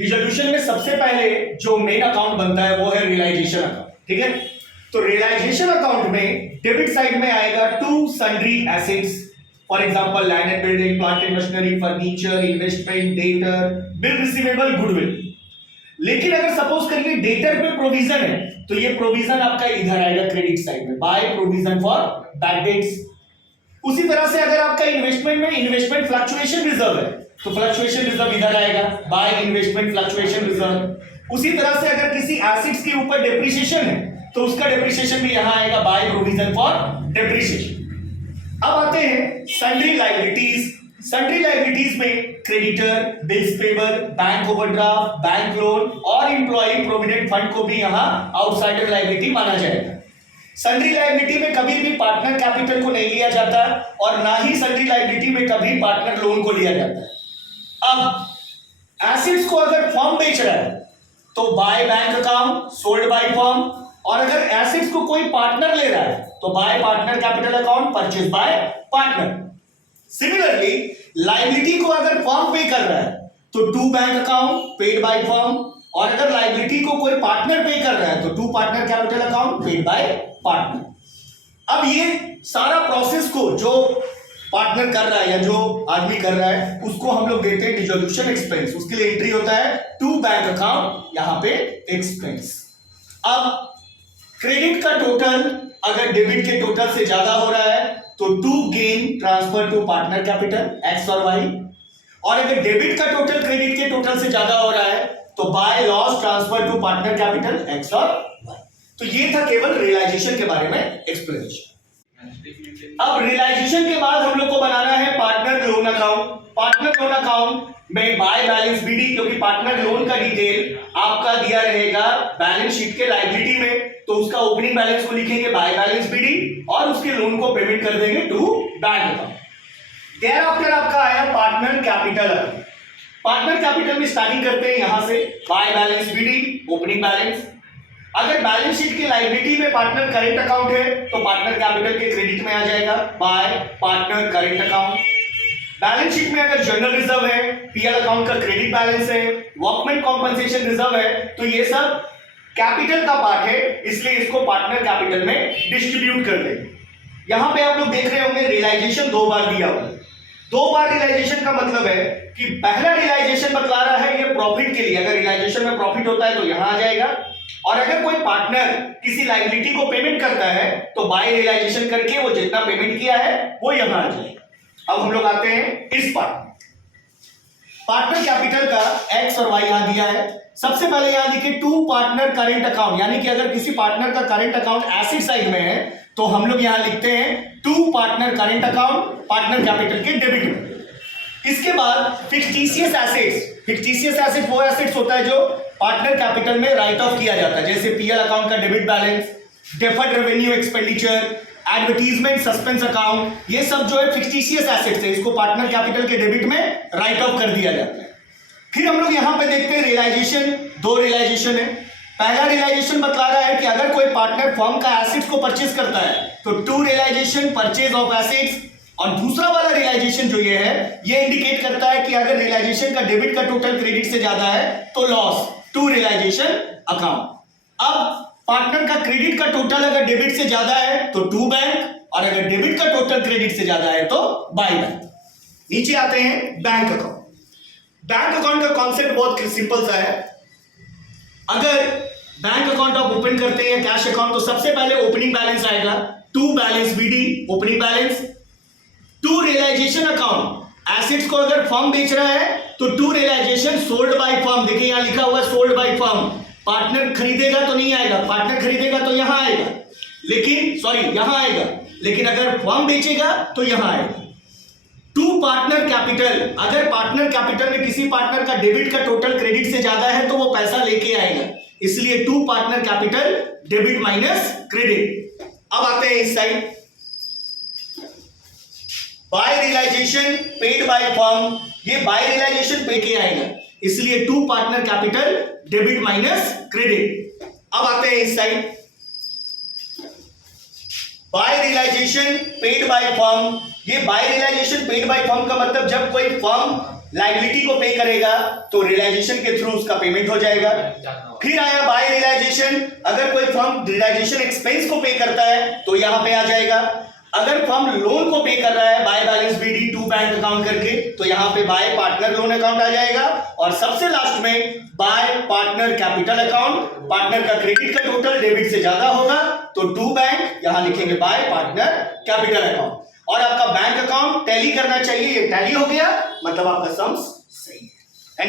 Dissolution में सबसे पहले जो मेन अकाउंट बनता है वो है रियलाइजेशन अकाउंट, ठीक है। तो रियलाइजेशन अकाउंट में डेबिट साइड में आएगा to sundry assets, for example land and building, plant and machinery, furniture, investment, debtor, bill receivable, goodwill. लेकिन अगर सपोज करिए डेटर पे प्रोविजन है तो ये प्रोविजन आपका इधर आएगा क्रेडिट साइड में, by provision for bad debts. उसी तरह से अगर आपका इन्वेस्टमेंट में इन्वेस्टमेंट फ्लक्चुएशन रिजर्व है तो फ्लक्चुएशन रिजर्व इधर आएगा, बाय इन्वेस्टमेंट फ्लक्चुएशन रिजर्व। उसी तरह से अगर किसी एसेट्स के ऊपर डेप्रिसिएशन है तो उसका डेप्रिसिएशन भी यहां आएगा, बाय प्रोविजन फॉर डेप्रिसिएशन। अब आते हैं सन्ड्री लायबिलिटीज। सन्ड्री लायबिलिटीज में creditor, bills payable, bank overdraft, bank loan और एम्प्लॉय प्रोविडेंट फंड को भी यहां आउटसाइडर लायबिलिटी माना जाएगा। सन्ड्री लायबिलिटी में कभी भी पार्टनर कैपिटल को नहीं लिया जाता और ना ही सन्ड्री लायबिलिटी में कभी पार्टनर लोन को लिया जाता है। अब एसेट्स को अगर फर्म बेच रहा है तो by bank account, sold by firm, और अगर एसेट्स को कोई पार्टनर ले रहा है तो by partner capital account, purchase by partner. Similarly liability को अगर फर्म पे कर रहा है तो to bank account paid by firm, और अगर लायबिलिटी को कोई पार्टनर पे कर रहा है तो to partner capital account paid by partner. अब ये सारा प्रोसेस को जो पार्टनर कर रहा है या जो आदमी कर रहा है उसको हम लोग देते हैं डिसोल्यूशन एक्सपेंस। उसके लिए एंट्री होता है टू बैंक अकाउंट, यहां पे एक्सपेंस। अब क्रेडिट का टोटल अगर डेबिट के टोटल से ज्यादा हो रहा है तो to gain transfer to partner capital x और वाई, और अगर डेबिट का टोटल क्रेडिट के टोटल से ज्यादा हो रहा है तो by loss transfer to partner capital x और वाई। तो ये था केवल रियलाइजेशन के बारे में एक्सप्लेनेशन। अब रियलाइजेशन के बाद हम लोग को बनाना है partner loan account. Partner loan account में बाय बैलेंस बीडी, क्योंकि पार्टनर लोन का डिटेल आपका दिया रहेगा बैलेंस शीट के लायबिलिटी में, तो उसका ओपनिंग बैलेंस को लिखेंगे बाय बैलेंस बीडी और उसके लोन को पेमेंट कर देंगे to bank account. Thereafter आपका आया partner capital account. Partner capital में स्टार्टिंग करते हैं यहां से by balance BD, opening balance. अगर बैलेंस शीट की लायबिलिटी में पार्टनर करेंट अकाउंट है तो पार्टनर कैपिटल के क्रेडिट में आ जाएगा by partner current account. Balance sheet में अगर जनरल रिजर्व है, पीएल अकाउंट का क्रेडिट बैलेंस है, वर्कमेन कॉम्पनसेशन रिजर्व है, तो ये सब कैपिटल का पार्ट है, इसलिए इसको पार्टनर कैपिटल में डिस्ट्रीब्यूट कर देंगे। यहां पे आप लोग देख रहे होंगे रियलाइजेशन दो बार दिया हुआ है। दो बार रियलाइजेशन का मतलब है कि पहला रियलाइजेशन बतला रहा है ये प्रॉफिट के लिए, अगर रियलाइजेशन में प्रॉफिट होता है तो यहां आ जाएगा, और अगर कोई पार्टनर किसी लायबिलिटी को पेमेंट करता है तो बाय रियलाइजेशन करके वो जितना पेमेंट किया है वो यहां आ जाएगा। अब हम लोग आते हैं इस पार्टनर कैपिटल का एक्स और वाई यहां दिया है। सबसे पहले यहां लिखे टू पार्टनर करेंट अकाउंट, यानी कि अगर किसी पार्टनर का करेंट अकाउंट एसेट साइड में है तो हम लोग यहां लिखते हैं to partner current account partner capital के डेबिट में। इसके बाद फिक्टिशियस एसेट्स। फिक्टिशियस एसेट वो एसेट्स होता है जो पार्टनर कैपिटल में राइट ऑफ किया जाता है, जैसे पीएल अकाउंट का debit balance, deferred revenue expenditure, advertisement suspense account, ये सब जो है फिक्टिशियस एसेट्स है, इसको पार्टनर कैपिटल के डेबिट में राइट ऑफ कर दिया जाता है। फिर हम लोग यहां पे देखते हैं रियलाइजेशन। दो रियलाइजेशन है। पहला रियलाइजेशन बतला रहा है कि अगर कोई पार्टनर फर्म का एसेट्स को परचेज करता है तो to realization purchase of assets, और दूसरा वाला रियलाइजेशन जो ये है ये इंडिकेट करता है कि अगर रियलाइजेशन का डेबिट का टोटल क्रेडिट से ज्यादा है तो लॉस, टू रियलाइजेशन अकाउंट। अब पार्टनर का क्रेडिट का टोटल अगर डेबिट से ज्यादा है तो टू बैंक, और अगर डेबिट का टोटल क्रेडिट से ज्यादा है तो बाय बैंक। नीचे आते हैं बैंक अकाउंट। बैंक अकाउंट का कॉन्सेप्ट बहुत सिंपल सा है। अगर बैंक अकाउंट आप ओपन करते हैं कैश अकाउंट तो सबसे पहले ओपनिंग बैलेंस आएगा to balance BD, opening balance. To realization account, assets को अगर फर्म बेच रहा है तो to realization sold by firm, देखिए यहां लिखा हुआ है सोल्ड बाय फर्म। पार्टनर खरीदेगा तो नहीं आएगा, पार्टनर खरीदेगा तो यहां आएगा, लेकिन सॉरी यहां आएगा, लेकिन अगर फर्म बेचेगा तो यहां आएगा। टू पार्टनर कैपिटल, अगर पार्टनर कैपिटल में किसी पार्टनर का डेबिट का टोटल क्रेडिट से ज्यादा है तो वो पैसा लेके आएगा, इसलिए to partner capital debit minus credit. अब आते हैं इस side by realisation paid by firm, ये बाय रियलाइजेशन पे के आएगा, इसलिए to partner capital debit minus credit. अब आते हैं इस side by realisation paid by firm, ये by realisation paid by firm का मतलब जब कोई फर्म लाइबिलिटी को पे करेगा तो रियलाइजेशन के थ्रू उसका पेमेंट हो जाएगा। फिर आया बाय रियलाइजेशन, अगर कोई फर्म रियलाइजेशन एक्सपेंस को पे करता है तो यहां पे आ जाएगा। अगर फर्म लोन को पे कर रहा है by balance BD to bank account करके तो यहां पे बाय पार्टनर लोन अकाउंट आ जाएगा। और सबसे लास्ट में by partner capital account, partner का क्रेडिट का टोटल डेबिट से ज्यादा होगा तो टू बैंक, यहां लिखेंगे बाय पार्टनर कैपिटल अकाउंट। और आपका बैंक अकाउंट टैली करना चाहिए, ये टैली हो गया, मतलब आपका सम्स सही है।